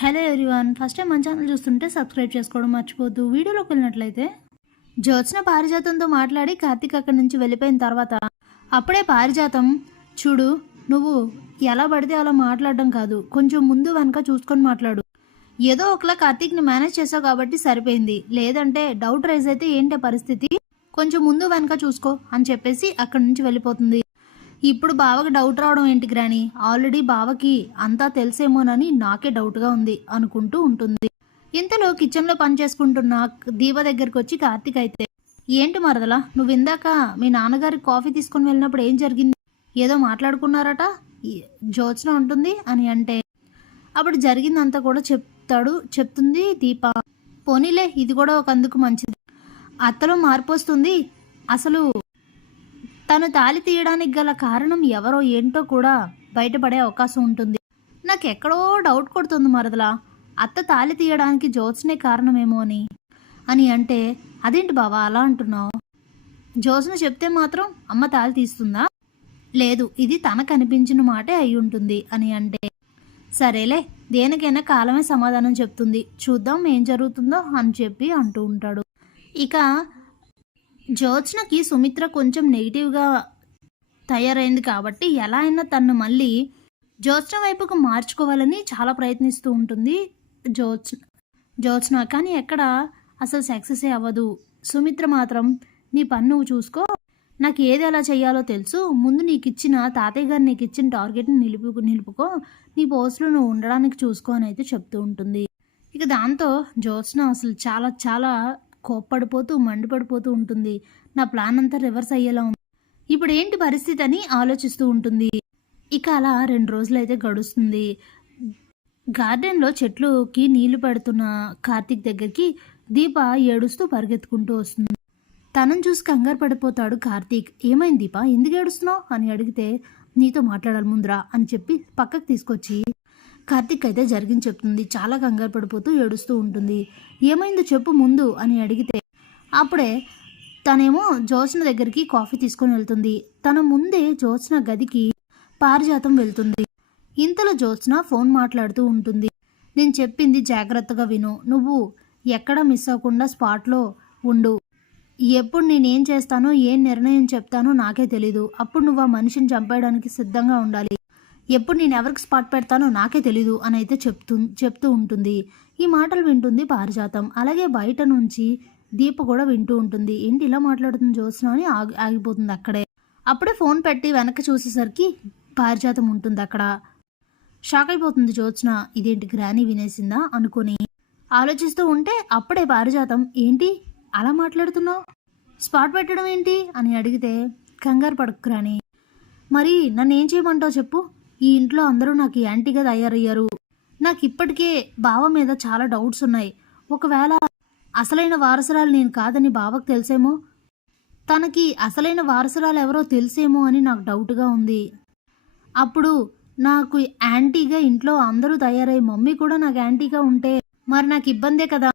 Hello everyone first time మన channel చూస్తుంటే subscribe చేసుకోవడం మర్చిపోద్దు వీడియోలోకి వెళ్ళినట్లయితే జ్యోత్స్న పారిజాతంతో మాట్లాడి కార్తీక్ అక్కడి నుంచి వెళ్ళిపోయిన తర్వాత అప్పుడే పారిజాతం చూడు నువ్వు ఎలా పడితే అలా మాట్లాడడం కాదు కొంచెం ముందు వెనక చూసుకొని మాట్లాడు. ఏదో ఒకలా కార్తీక్ని మేనేజ్ చేసావు కాబట్టి సరిపోయింది. లేదంటే డౌట్ రైజ్ అయితే ఏంటి పరిస్థితి? కొంచెం ముందు వెనక చూసుకో అని చెప్పేసి అక్కడి నుంచి వెళ్ళిపోతుంది. ఇప్పుడు బావకి డౌట్ రావడం ఏంటి గ్రాని? ఆల్రెడీ బావకి అంతా తెలిసేమోనని నాకే డౌట్గా ఉంది అనుకుంటూ ఉంటుంది. ఇంతలో కిచెన్లో పని చేసుకుంటున్న దీప దగ్గరికి వచ్చి కార్తీక్ అయితే ఏంటి మరదలా నువ్వు ఇందాక మీ నాన్నగారికి కాఫీ తీసుకొని వెళ్ళినప్పుడు ఏం జరిగింది? ఏదో మాట్లాడుకున్నారట? జోచన ఉంటుంది అని అంటే అప్పుడు జరిగిందంతా కూడా చెప్తాడు చెప్తుంది దీప. పోనీలే ఇది కూడా ఒక అందుకు మంచిది. అత్తలో మార్పు వస్తుంది. అసలు తను తాలి తీయడానికి గల కారణం ఎవరో ఏంటో కూడా బయటపడే అవకాశం ఉంటుంది. నాకు ఎక్కడో డౌట్ కొడుతుంది మరదలా. అత్త తాలి తీయడానికి జ్యోత్స్నే కారణమేమో అని. అని అంటే అదేంటి బావా అలా అంటున్నావు? జ్యోత్స్న చెప్తే మాత్రం అమ్మ తాలి తీస్తుందా? లేదు ఇది తనకు అనిపించిన మాటే అయి ఉంటుంది అని అంటే సరేలే దేనికైనా కాలమే సమాధానం చెప్తుంది. చూద్దాం ఏం జరుగుతుందో అని చెప్పి అంటూ ఉంటాడు. ఇక జ్యోత్స్నకి సుమిత్ర కొంచెం నెగిటివ్గా తయారైంది కాబట్టి ఎలా అయినా తను మళ్ళీ జ్యోత్స్న వైపుకు మార్చుకోవాలని చాలా ప్రయత్నిస్తూ ఉంటుంది జ్యోత్స్న జ్యోత్స్న కానీ ఎక్కడ అసలు సక్సెస్ అవ్వదు. సుమిత్ర మాత్రం నీ పని నువ్వు చూసుకో. నాకు ఏది ఎలా చేయాలో తెలుసు. ముందు నీకు ఇచ్చిన తాతయ్య గారు నీకు ఇచ్చిన టార్గెట్ని నిలుపు నిలుపుకో. నీ పోస్టులో నువ్వు ఉండడానికి చూసుకో అని అయితే చెప్తూ ఉంటుంది. ఇక దాంతో జ్యోత్స్న అసలు చాలా చాలా కోప్పడిపోతూ మండిపడిపోతూ ఉంటుంది. నా ప్లాన్ అంతా రివర్స్ అయ్యేలా ఉంది. ఇప్పుడు ఏంటి పరిస్థితి అని ఆలోచిస్తూ ఉంటుంది. ఇక అలా రెండు రోజులైతే గడుస్తుంది. గార్డెన్లో చెట్లుకి నీళ్ళు పెడుతున్న కార్తీక్ దగ్గరికి దీప ఏడుస్తూ పరిగెత్తుకుంటూ వస్తుంది. తనను చూసి కంగారు పడిపోతాడు కార్తీక్. ఏమైంది దీప? ఎందుకు ఏడుస్తున్నావు? అని అడిగితే నీతో మాట్లాడాలి ముందురా అని చెప్పి పక్కకు తీసుకొచ్చి కార్తీక్ అయితే జరిగింది చెప్తుంది. చాలా కంగారు పడిపోతూ ఏడుస్తూ ఉంటుంది. ఏమైందో చెప్పు ముందు అని అడిగితే అప్పుడే తనేమో జ్యోత్స్న దగ్గరికి కాఫీ తీసుకొని వెళ్తుంది. తన ముందే జ్యోత్స్న గదికి పారిజాతం వెళ్తుంది. ఇంతలో జ్యోత్స్న ఫోన్ మాట్లాడుతూ ఉంటుంది. నేను చెప్పింది జాగ్రత్తగా విను. నువ్వు ఎక్కడ మిస్ అవ్వకుండా స్పాట్లో ఉండు. ఎప్పుడు నేనేం చేస్తానో ఏం నిర్ణయం చెప్తానో నాకే తెలీదు. అప్పుడు నువ్వు ఆ మనిషిని చంపేయడానికి సిద్ధంగా ఉండాలి. ఎప్పుడు నేను ఎవరికి స్పాట్ పెడతానో నాకే తెలీదు అని అయితే చెప్తూ చెప్తూ ఉంటుంది. ఈ మాటలు వింటుంది పారిజాతం. అలాగే బయట నుంచి దీప కూడా వింటూ ఉంటుంది. ఏంటి ఇలా మాట్లాడుతుంది జ్యోత్స్న అని ఆగి ఆగిపోతుంది అక్కడే. అప్పుడే ఫోన్ పెట్టి వెనక్కి చూసేసరికి పారిజాతం ఉంటుంది అక్కడ. షాక్ అయిపోతుంది జ్యోత్స్న. ఇదేంటి గ్రాని వినేసిందా అనుకుని ఆలోచిస్తూ ఉంటే అప్పుడే పారిజాతం ఏంటి? అలా మాట్లాడుతున్నావు? స్పాట్ పెట్టడం ఏంటి? అని అడిగితే కంగారు పడకురాని మరి నన్ను ఏం చేయమంటావు చెప్పు. ఈ ఇంట్లో అందరూ నాకు యాంటీగా తయారయ్యారు. నాకు ఇప్పటికే బావ మీద చాలా డౌట్స్ ఉన్నాయి. ఒకవేళ అసలైన వారసురాలు నేను కాదని బావకు తెలిసేమో? తనకి అసలైన వారసురాలు ఎవరో తెలిసేమో అని నాకు డౌట్గా ఉంది. అప్పుడు నాకు యాంటీగా ఇంట్లో అందరూ తయారై మమ్మీ కూడా నాకు యాంటీగా ఉంటే మరి నాకు ఇబ్బందే కదా?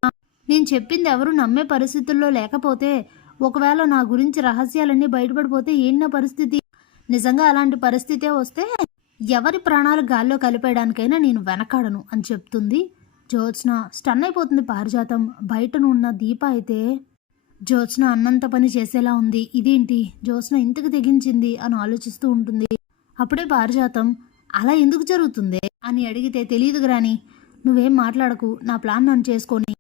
నేను చెప్పింది ఎవరు నమ్మే పరిస్థితుల్లో లేకపోతే ఒకవేళ నా గురించి రహస్యాలన్నీ బయటపడిపోతే ఏంటి నా పరిస్థితి? నిజంగా అలాంటి పరిస్థితే వస్తే ఎవరి ప్రాణాలు గాల్లో కలిపేయడానికైనా నేను వెనకాడను అని చెప్తుంది జ్యోత్స్న. స్టన్ అయిపోతుంది పారిజాతం. బయటనున్న దీప అయితే జ్యోత్స్న అన్నంత పని చేసేలా ఉంది. ఇదేంటి? జ్యోత్స్న ఇంతకు తెగించింది అని ఆలోచిస్తూ ఉంటుంది. అప్పుడే పారిజాతం అలా ఎందుకు జరుగుతుంది? అని అడిగితే తెలియదు గ్రాని నువ్వేం మాట్లాడకు. నా ప్లాన్ నన్ను చేసుకొని.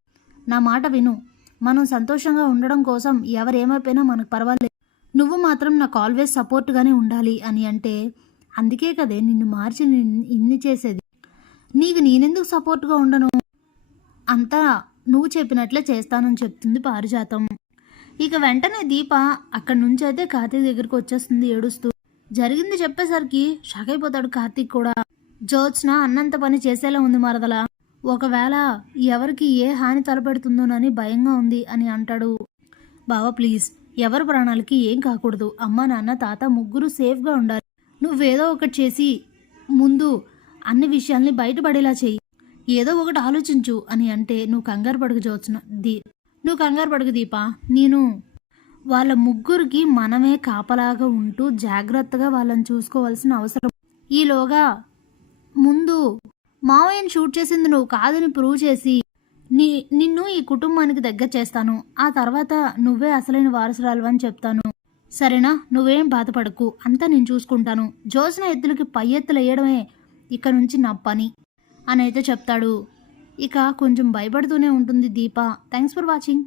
నా మాట విను. మనం సంతోషంగా ఉండడం కోసం ఎవరేమైపోయినా మనకు పర్వాలేదు. నువ్వు మాత్రం నాకు ఆల్వేస్ సపోర్ట్గానే ఉండాలి అని అంటే అందుకే కదే నిన్ను మార్చి ఇన్ని చేసేది. నీకు నేనెందుకు సపోర్ట్గా ఉండను? అంతా నువ్వు చెప్పినట్లే చేస్తానని చెప్తుంది పారిజాతం. ఇక వెంటనే దీప అక్కడి నుంచి అయితే కార్తీక్ దగ్గరికి వచ్చేస్తుంది ఏడుస్తూ. జరిగింది చెప్పేసరికి షాక్ అయిపోతాడు కార్తీక్ కూడా. జోత్స్న అన్నంత పని చేసేలా ఉంది మరదల. ఒకవేళ ఎవరికి ఏ హాని తలపెడుతుందోనని భయంగా ఉంది అని అంటాడు. బావా ప్లీజ్ ఎవరి ప్రాణాలకి ఏం కాకూడదు. అమ్మ నాన్న తాత ముగ్గురు సేఫ్గా ఉండాలి. నువ్వేదో ఒకటి చేసి ముందు అన్ని విషయాల్ని బయటపడేలా చెయ్యి. ఏదో ఒకటి ఆలోచించు అని అంటే నువ్వు కంగారు పడుకు జోత్స్న దీ నువ్వు కంగారు పడుకు దీపా. నేను వాళ్ళ ముగ్గురికి మనమే కాపలాగా ఉంటూ జాగ్రత్తగా వాళ్ళని చూసుకోవాల్సిన అవసరం. ఈలోగా ముందు మావయ్యని షూట్ చేసింది నువ్వు కాదని ప్రూవ్ చేసి నీ నిన్ను ఈ కుటుంబానికి దగ్గర చేస్తాను. ఆ తర్వాత నువ్వే అసలైన వారసురాలు అని చెప్తాను. సరేనా నువ్వేం బాధపడకు. అంతా నేను చూసుకుంటాను. జోసిన ఎత్తులకి పై ఎత్తులు వేయడమే ఇక నుంచి నా పని అని అయితే చెప్తాడు. ఇక కొంచెం భయపడుతూనే ఉంటుంది దీప. Thanks for watching.